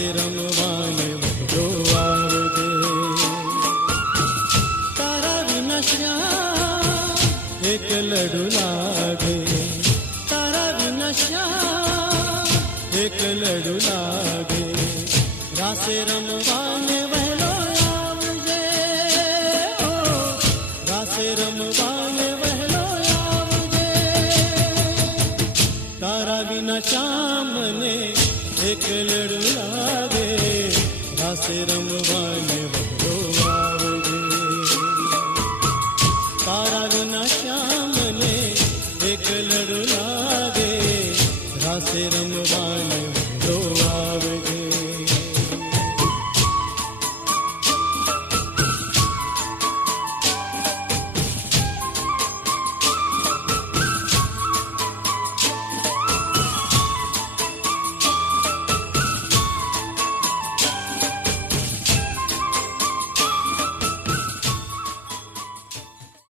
રાસે રમવાને વહેલો આવજે. તારા વિના શ્યામ એકલડું લાગે, તારા વિના શ્યામ એકલડું લાગે. રાસે રમવાને વહેલો આવજે, ઓ રાસે રમવાને વહેલો આવજે. તારા વિના શ્યામને એકલડું લાગે, રાસે રમવાને